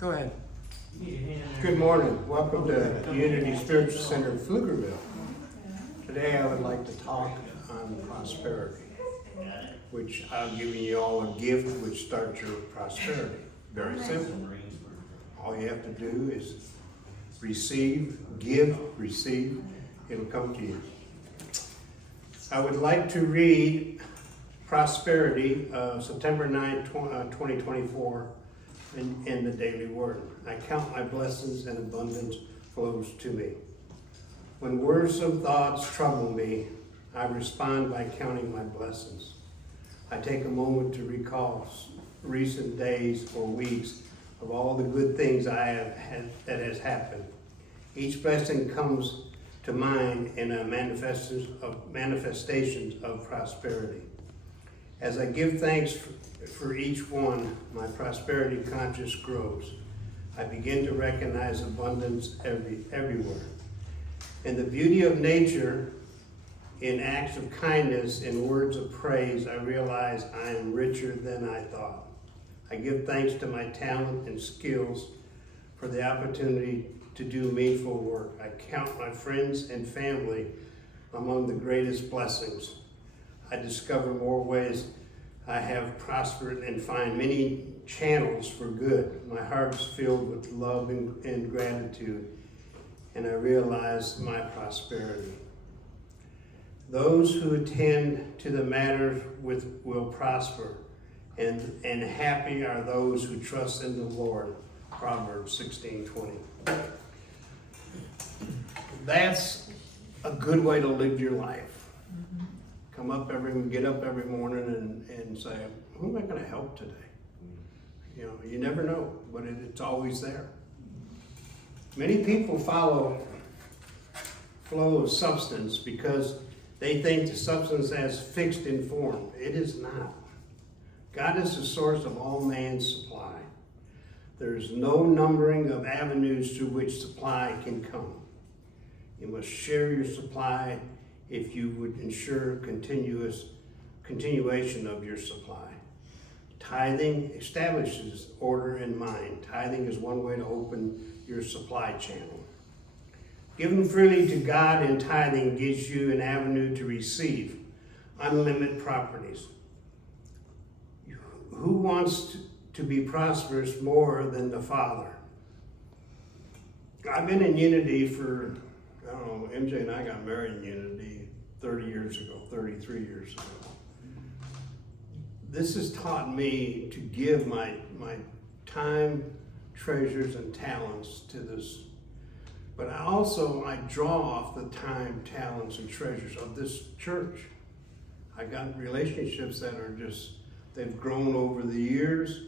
Go ahead. Good morning. Welcome to Unity Spiritual Center in Pflugerville. Today I would like to talk on prosperity, which I've given you all a gift which starts your prosperity. Very simple. All you have to do is receive, give, receive. It'll come to you. I would like to read Prosperity, September 9, 2024. In the daily word. I count my blessings and abundance flows to me. When worrisome thoughts trouble me, I respond by counting my blessings. I take a moment to recall recent days or weeks of all the good things I have had that has happened. Each blessing comes to mind in a manifestations of prosperity. As I give thanks for each one, my prosperity conscience grows. I begin to recognize abundance everywhere. In the beauty of nature, in acts of kindness, in words of praise, I realize I am richer than I thought. I give thanks to my talent and skills for the opportunity to do meaningful work. I count my friends and family among the greatest blessings. I discover more ways I have prospered and find many channels for good. My heart's filled with love and gratitude, and I realize my prosperity. Those who attend to the matters will prosper, and happy are those who trust in the Lord. Proverbs 16:20. That's a good way to live your life. Get up every morning and say, who am I going to help today? You know, you never know, but it's always there. Many people follow flow of substance because they think the substance has fixed in form. It is not. God is the source of all man's supply. There is no numbering of avenues through which supply can come. You must share your supply if you would ensure continuation of your supply. Tithing establishes order in mind. Tithing is one way to open your supply channel. Giving freely to God in tithing gives you an avenue to receive unlimited properties. Who wants to be prosperous more than the Father? I've been in Unity for, I don't know, MJ and I got married in Unity 33 years ago. This has taught me to give my time, treasures, and talents to this. But I draw off the time, talents, and treasures of this church. I got relationships that are they've grown over the years.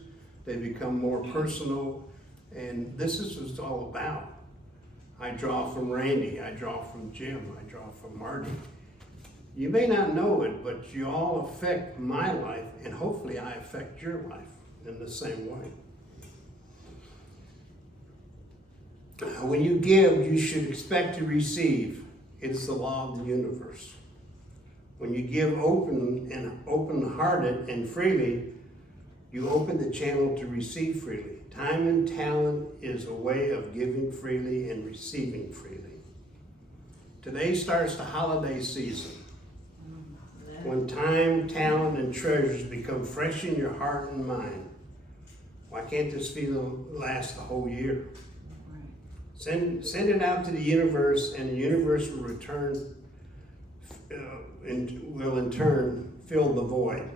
They become more personal, and this is what it's all about. I draw from Randy, I draw from Jim, I draw from Marty. You may not know it, but you all affect my life, and hopefully I affect your life in the same way. When you give, you should expect to receive. It's the law of the universe. When you give open-hearted and freely, you open the channel to receive freely. Time and talent is a way of giving freely and receiving freely. Today starts the holiday season. When time, talent, and treasures become fresh in your heart and mind, why can't this feeling last the whole year? Send it out to the universe, and the universe will in turn fill the void.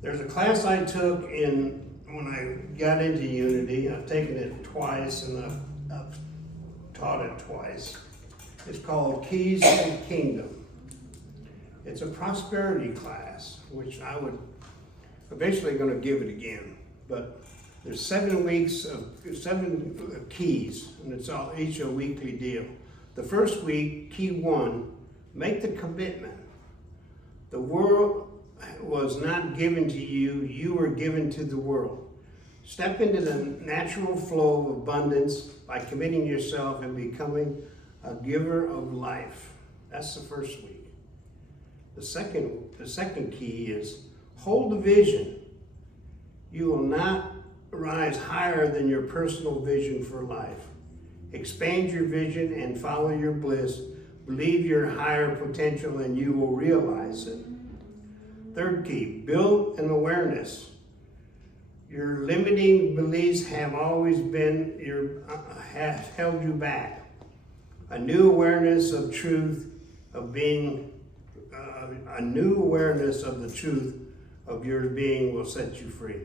There's a class I took when I got into Unity. I've taken it twice, and I've taught it twice. It's called Keys to the Kingdom. It's a prosperity class, which I'm eventually going to give it again. But there's 7 weeks of 7 keys, and it's all each a weekly deal. The first week, key 1, make the commitment. The world was not given to you, you were given to the world. Step into the natural flow of abundance by committing yourself and becoming a giver of life. That's the first week. The second key is hold the vision. You will not rise higher than your personal vision for life. Expand your vision and follow your bliss. Believe your higher potential and you will realize it. Third key, build an awareness. Your limiting beliefs have always been have held you back. A new awareness of truth of being, a new awareness of the truth of your being will set you free.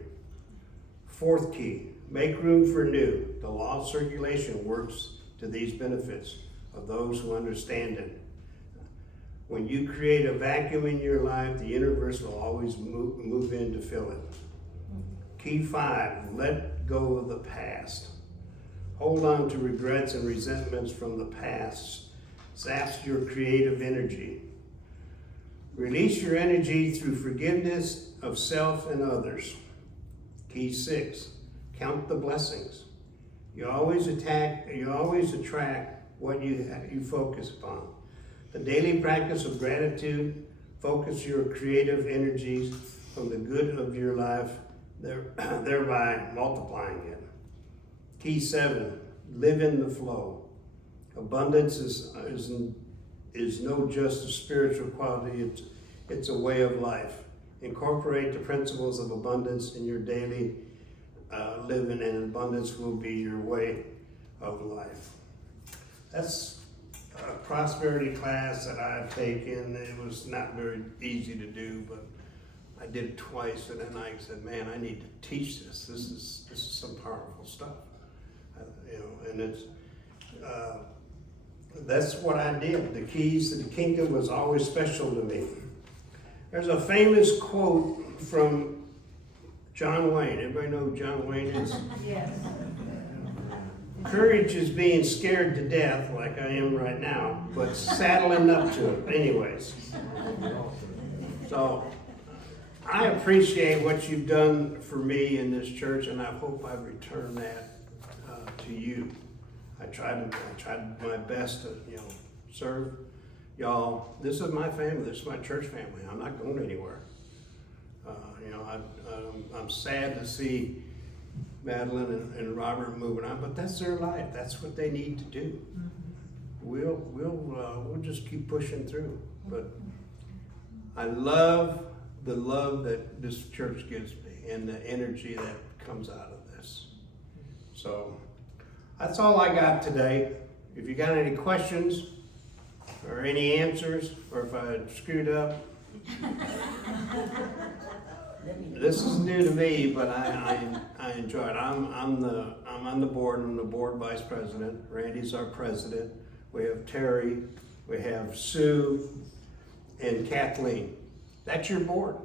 Fourth key, make room for new. The law of circulation works to these benefits of those who understand it. When you create a vacuum in your life, the universe will always move in to fill it. Key 5, let go of the past. Hold on to regrets and resentments from the past. Zaps your creative energy. Release your energy through forgiveness of self and others. Key 6, count the blessings. You always attract what you focus upon. The daily practice of gratitude, focus your creative energies from the good of your life, thereby multiplying it. Key 7, live in the flow. Abundance is no just a spiritual quality, it's a way of life. Incorporate the principles of abundance in your daily living, and abundance will be your way of life. That's a prosperity class that I've taken. It was not very easy to do, but I did it twice, and then I said, man, I need to teach this. This is some powerful stuff. And it's that's what I did. The keys to the kingdom was always special to me. There's a famous quote from John Wayne. Everybody know who John Wayne is? Yes. Courage is being scared to death, like I am right now, but saddling up to it anyways. So I appreciate what you've done for me in this church, and I hope I return that to you. I tried my best to, serve y'all. This is my family. This is my church family. I'm not going anywhere. I'm sad to see Madeline and Robert moving on, but that's their life. That's what they need to do. We'll just keep pushing through. But I love the love that this church gives me and the energy that comes out of this. So that's all I got today. If you got any questions or any answers, or if I screwed up, this is new to me, but I enjoy it. I'm on the board. I'm the board vice president. Randy's our president. We have Terry. We have Sue and Kathleen. That's your board.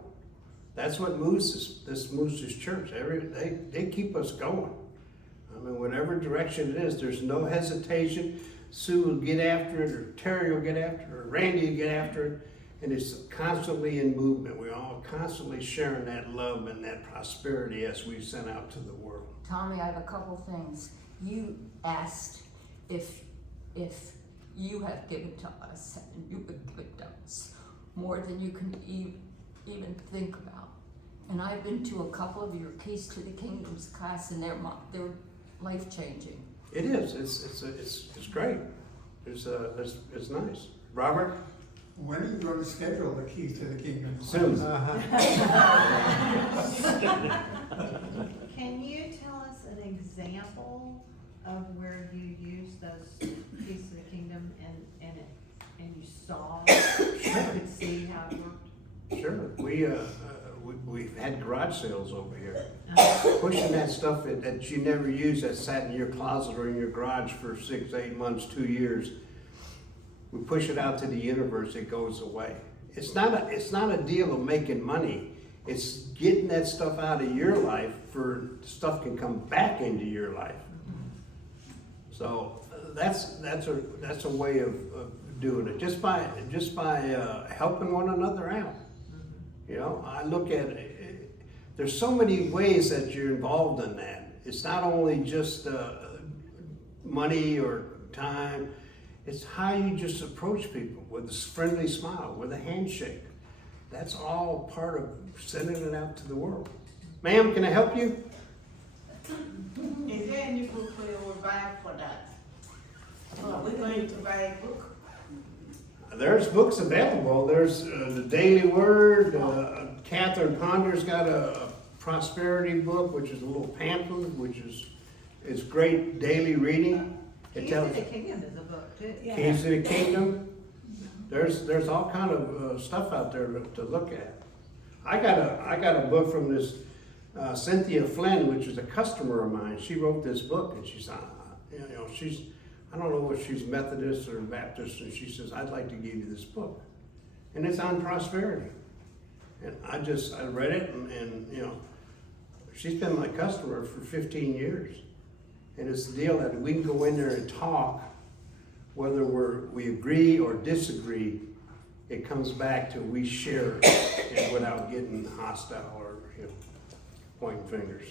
That's what moves this moves this church. They keep us going. I mean, whatever direction it is, there's no hesitation. Sue will get after it, or Terry will get after it, or Randy will get after it. And it's constantly in movement. We're all constantly sharing that love and that prosperity as we send out to the world. Tommy, I have a couple things. You asked if you have given to us, and you would give it to us more than you can even think about. And I've been to a couple of your Keys to the Kingdoms class, and they're life-changing. It is. It's great. It's nice. Robert? When are you going to schedule the Keys to the Kingdom? Soon. Can you tell us an example of where you used those Keys to the Kingdom and you saw, you could see how it worked? Sure. We've had garage sales over here. Pushing that stuff that you never use, that sat in your closet or in your garage for 6, 8 months, 2 years. We push it out to the universe, it goes away. It's not a deal of making money. It's getting that stuff out of your life for stuff can come back into your life. So that's a way of doing it. Just by helping one another out. I look at it. There's so many ways that you're involved in that. It's not only just money or time. It's how you just approach people with a friendly smile, with a handshake. That's all part of sending it out to the world. Ma'am, can I help you? subscribe for that. We're going to buy a book. There's books available. There's the Daily Word. Catherine Ponder's got a prosperity book, which is a little pamphlet, which is it's great daily reading. It Keys tells to the Kingdom is a book too. Yeah. Keys to the Kingdom. There's all kind of stuff out there to look at. I got a book from this Cynthia Flynn, which is a customer of mine. She wrote this book, and she's she's I don't know if she's Methodist or Baptist, and she says, I'd like to give you this book. And it's on prosperity. And I read it, and she's been my customer for 15 years. And it's the deal that we can go in there and talk, whether we agree or disagree, it comes back to we share and without getting hostile or pointing fingers.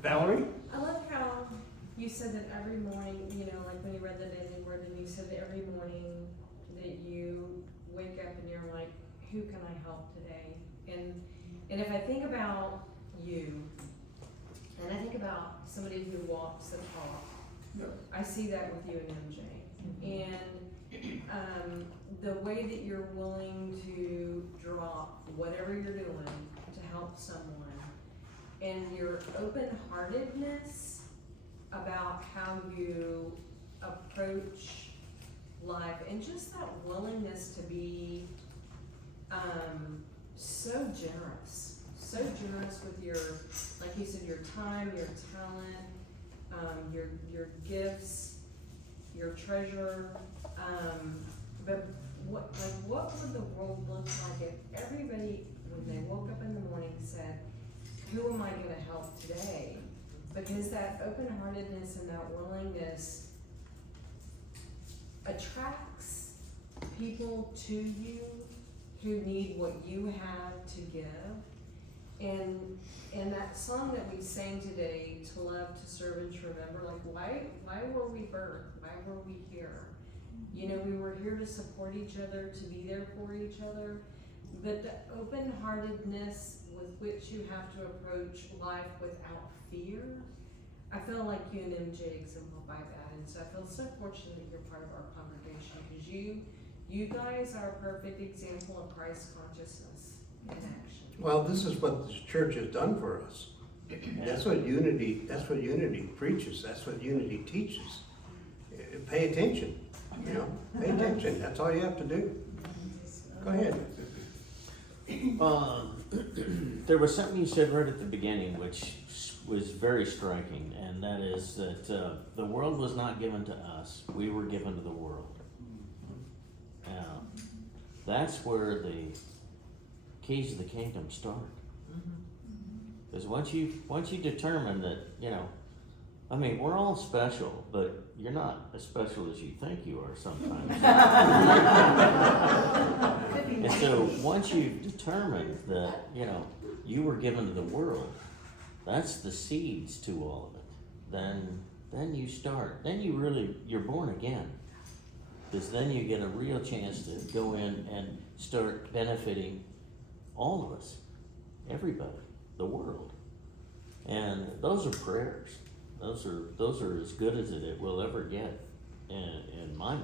Valerie? I love how you said that every morning, like when you read the Daily Word, and you said that every morning that you wake up and you're like, who can I help today? And if I think about you, and I think about somebody who walks the talk, I see that with you and MJ. And the way that you're willing to drop whatever you're doing to help someone, and your open-heartedness about how you approach life, and just that willingness to be so generous with your, like you said, your time, your talent, your gifts, your treasure. But what would the world look like if everybody, when they woke up in the morning, said, who am I going to help today? Because that open-heartedness and that willingness attracts people to you who need what you have to give. And that song that we sang today, to love, to serve, and to remember, like why were we birthed? Why were we here? We were here to support each other, to be there for each other. But the open-heartedness with which you have to approach life without fear, I feel like you and MJ exemplify that. And so I feel so fortunate that you're part of our congregation, because you guys are a perfect example of Christ consciousness in action. Well, this is what the church has done for us. That's what unity preaches. That's what unity teaches. Pay attention. Pay attention. That's all you have to do. Go ahead. There was something you said right at the beginning which was very striking, and that is that the world was not given to us, we were given to the world. That's where the keys of the kingdom start. Because once you determine that, we're all special, but you're not as special as you think you are sometimes. And so once you've determined that, you were given to the world, that's the seeds to all of it. Then you start. Then you're born again. Because then you get a real chance to go in and start benefiting all of us, everybody, the world. And those are prayers. Those are as good as it will ever get in my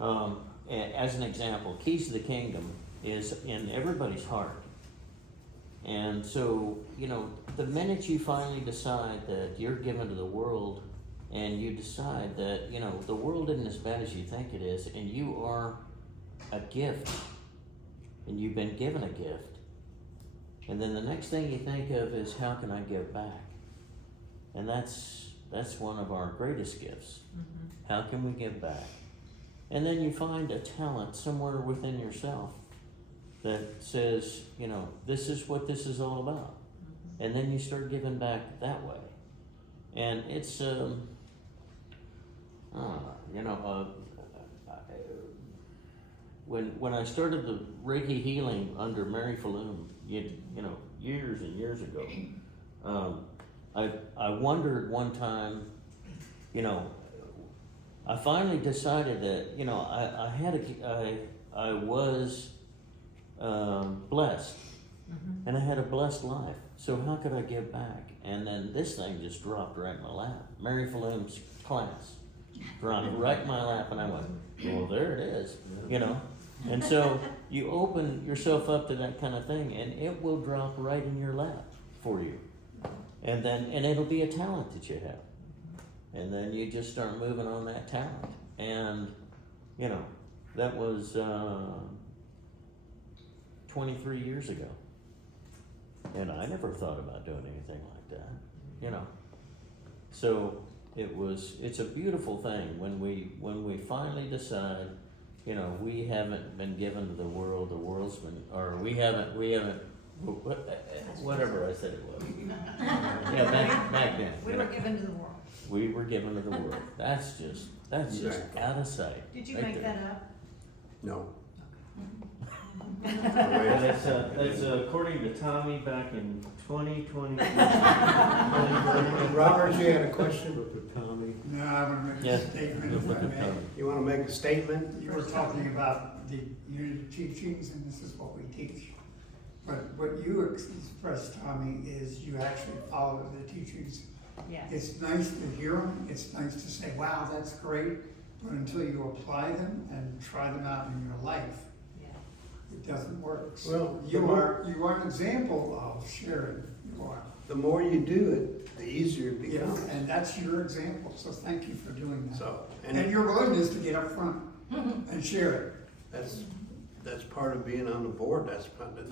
mind. As an example, Keys to the Kingdom is in everybody's heart. And so, the minute you finally decide that you're given to the world, and you decide that, the world isn't as bad as you think it is, and you are a gift, and you've been given a gift, and then the next thing you think of is, how can I give back? And that's one of our greatest gifts. How can we give back? And then you find a talent somewhere within yourself that says, this is what this is all about. And then you start giving back that way. And it's, when I started the Reiki healing under Mary Falloon, years and years ago, I wondered one time, I finally decided that, I was blessed, and I had a blessed life. so how could I give back? And then this thing just dropped right in my lap. Mary Falloon's class dropped right in my lap, and I went, well, there it is, you know? And so you open yourself up to that kind of thing, and it will drop right in your lap for you. And it'll be a talent that you have. And then you just start moving on that talent. And, you know, that was 23 years ago. And I never thought about doing anything like that, you know. So it's a beautiful thing when we finally decide, you know, we haven't been given to the world, the world's been, or we haven't, whatever I said it was. Yeah, back then. We you were know, given to the world. we were given to the world. That's just Exactly. out of sight. Did you right make there. that up? No. That's according to Tommy back in 2020. Robert, you had a question? No, I want to make Yeah. a statement if I may. You wanna make a statement? You were talking about the unit teachings, and this is what we teach. But what you expressed, Tommy, is you actually follow the teachings. Yes. It's nice to hear them, it's nice to say, wow, that's great, but until you apply them and try them out in your life, Yeah. it doesn't work. So Well, you are an example of sharing, you are. The more you do it, the easier it Yeah, becomes. and that's your example, so thank you for doing that. So, And your willingness to get up front and share it. that's part of being on the board, that's part of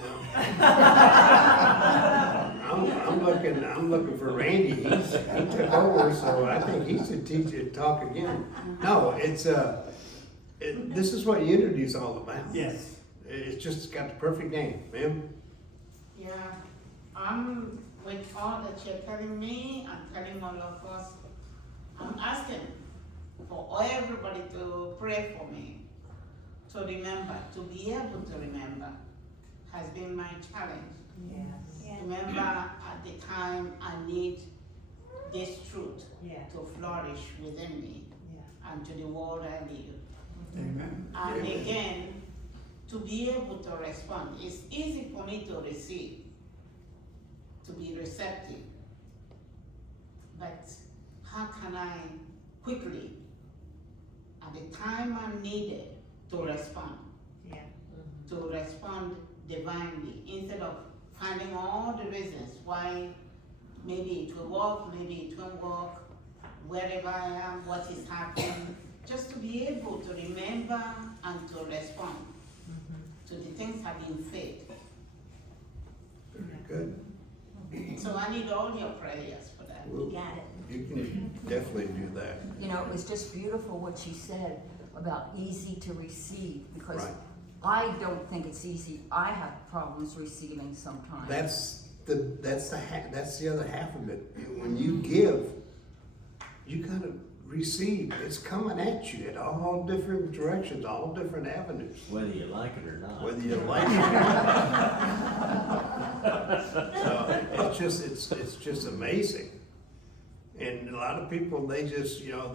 I'm looking for Randy, he took over, so I think he should teach you to talk again. No, this is what Unity's all about. Yes. It's just got the perfect name, ma'am. Yeah, with all that you're telling me and telling all of us, I'm asking for everybody to pray for me, to remember, to be able to remember, has been my challenge. Yes. Remember at the time I need this truth Yeah. to flourish within me Yeah. and to the world I live. Amen. And Yeah. again, to be able to respond, it's easy for me to receive, to be receptive. But how can I quickly, at the time I'm needed, to respond? Yeah. To respond divinely, instead of finding all the reasons why maybe it will work, maybe it won't work, wherever I am, what is happening, just to be able to remember and to respond to the things I've been fed. Very good. So I need all your prayers for that. Well, Got it. you can definitely do that. You know, it was just beautiful what she said about easy to receive, because Right. I don't think it's easy. I have problems receiving sometimes. That's the other half of it. When you give, you gotta receive. It's coming at you at all different directions, all different avenues, Whether you like it or not. whether you like it or not. So it's just amazing. And a lot of people, they just, you know,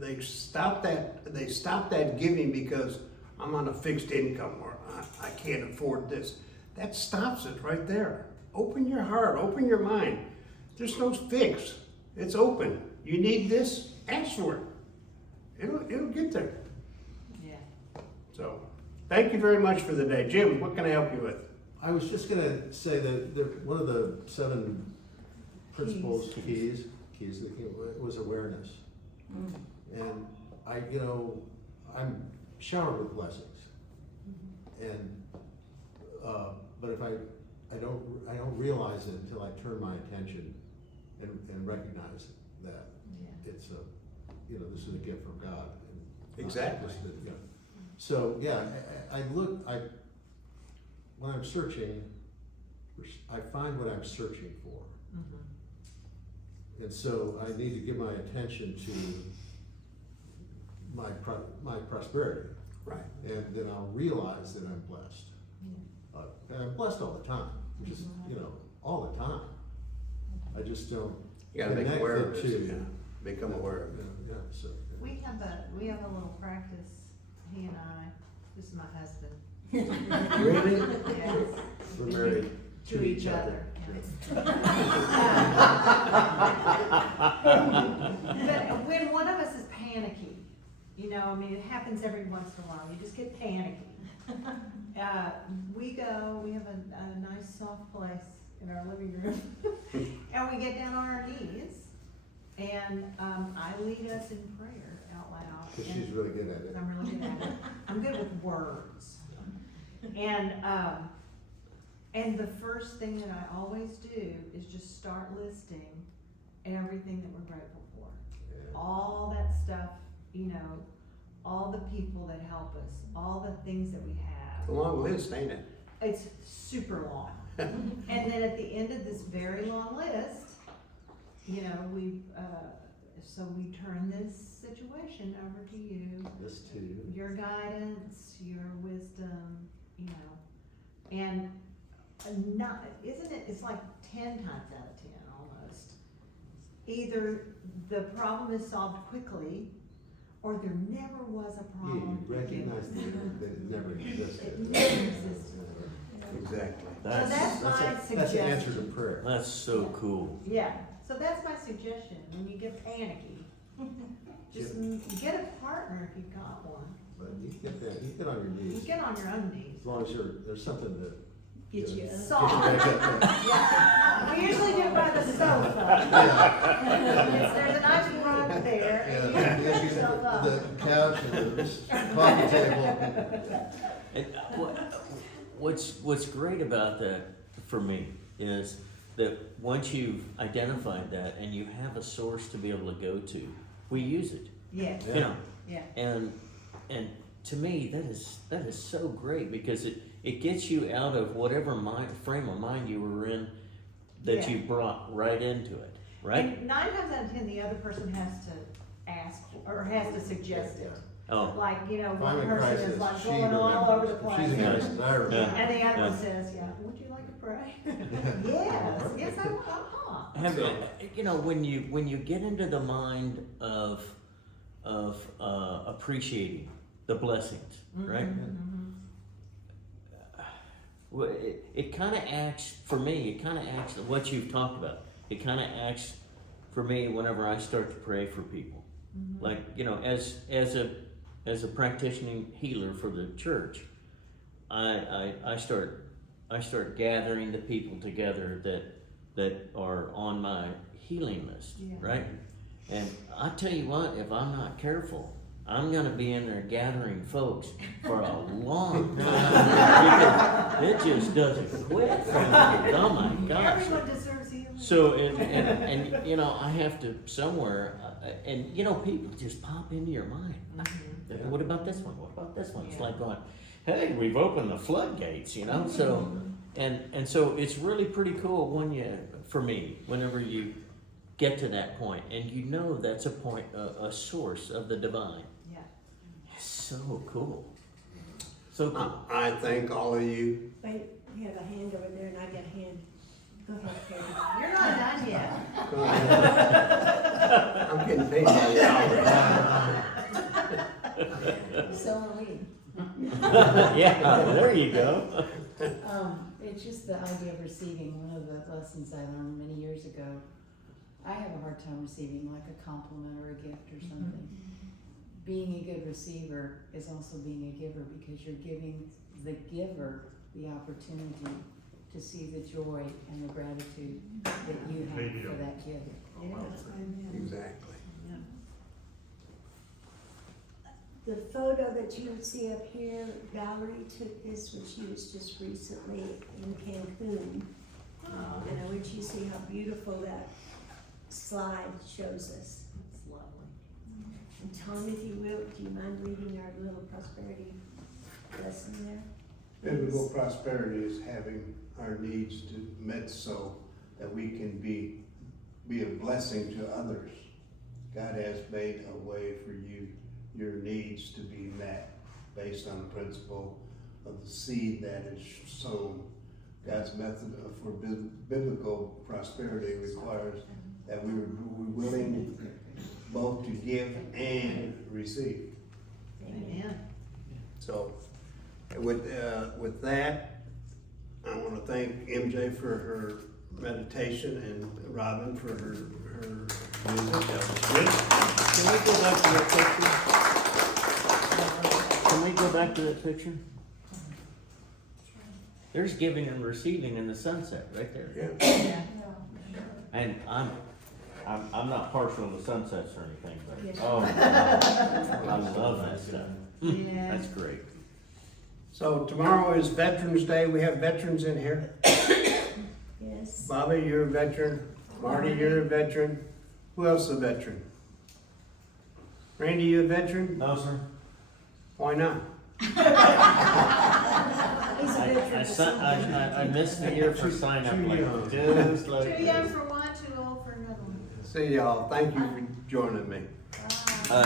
they stop that giving because I'm on a fixed income or I can't afford this. That stops it right there. Open your heart, open your mind. There's no fix. It's open. You need this, ask for it. It'll get there. Yeah. So, thank you very much for the day. Jim, what can I help you with? I was just gonna say that one of the 7 principles, keys, was awareness. And I'm showered with blessings. And, but if I don't realize it until I turn my attention and recognize that it's this is a gift from God. And Exactly. So, when I'm searching, I find what I'm searching for. And so I need to give my attention to my prosperity. Right. And then I'll realize that I'm blessed. And I'm blessed all the time, just, all the time. I just don't You gotta make connect aware the of two. it. Yeah. Become aware of it. Yeah, so. We have a little practice, he and I, this is my husband. Really? Yes. We're married To each other. But when one of us is panicky, you know, I mean, it happens every once in a while, you just get panicky. We have a nice soft place in our living room, and we get down on our knees, and I lead us in prayer out loud. Cause she's really good at it. I'm really good at it. I'm good with words. And the first thing that I always do is just start listing everything that we're grateful for. Yeah. All that stuff, you know, all the people that help us, all the things that we have. It's a long list, ain't it? It's super long. And then at the end of this very long list, you know, so we turn this situation over to you. This too. Your guidance, your wisdom, you know, and not, isn't it, it's like 10 times out of 10 almost. Either the problem is solved quickly, or there never was a Yeah, you problem. to begin recognize with. that it never existed. It never existed. Exactly. So that's my That's an answer to suggestion. prayer. That's so cool. Yeah, so that's my suggestion, when you get panicky, just get a partner if you've got one. But you get that, you get on your You knees, get on your own knees. as long as there's something to. Get you up. Get you Soft. back up there. Yeah, we usually do it by the sofa. There's a nice rug there, and you Yeah, can yeah, put yourself up. the couch and the coffee table. And what's great about that for me is that once you've identified that and you have a source to be able to go to, we use it. Yes, You know, yeah. and to me that is so great because it gets you out of whatever frame of mind you were in that Yeah. you brought right into it, right? And 9 times out of 10, the other person has to ask, or has to suggest it. Oh, Like, you know, If one I'm in person crisis, is like she going all over the remembers. place. She's in crisis, I remember. And the other Yeah. one says, yeah, would you like to pray? Yes, I will. have you know when you get into the mind of appreciating the blessings, right? Well, it kind of acts for me. It kind of acts what you've talked about. It kind of acts for me whenever I start to pray for people. Like, you know, as a practicing healer for the church, I start gathering the people together that are on my healing list, Yeah. right? And I tell you what, if I'm not careful, I'm gonna be in there gathering folks for a long time because it just doesn't quit. Oh my gosh! Everyone deserves healing. So and you know I have to somewhere, and you know people just pop into your mind. What about this one? What about this one? It's like going, hey, we've opened the floodgates, you know. So and so it's really pretty cool for me whenever you get to that point and you know that's a point, a source of the divine. Yeah. It's so cool. So cool. I thank all of you. Wait, you have a hand over there and I got a hand. Go ahead, Katie. You're not done yet. Go ahead. I'm getting paid by the hour. So are we. Yeah, there you go. It's just the idea of receiving. One of the lessons I learned many years ago. I have a hard time receiving like a compliment or a gift or something. Being a good receiver is also being a giver because you're giving the giver the opportunity to see the joy and the gratitude that you have for that gift. Exactly. The photo that you see up here, Valerie took this when she was just recently in Cancun. And I want you to see how beautiful that slide shows us. It's lovely. And Tom, if you will, do you mind reading our little prosperity lesson there? Biblical prosperity is having our needs met so that we can be a blessing to others. God has made a way for your needs to be met based on the principle of the seed that is sown. God's method for biblical prosperity requires that we're willing both to give and receive. Amen. So, with that, I want to thank MJ for her meditation and Robin for her music. That was good. Can we go back to that picture? Can we go back to that picture? There's giving and receiving in the sunset right there. Yeah. And I'm not partial to sunsets or anything, but Yes. oh, my God, I love that stuff. Yeah. That's great. So tomorrow is Veterans Day. We have veterans in here. Yes. Bobby, you're a veteran. Marty, you're a veteran. Who else is a veteran? Randy, you a veteran? No, sir. Why not? He's a veteran for something. I missed the year for sign up, Too like, young. just like. Too young for one, too old for another one. See y'all. Thank you for joining me. Uh,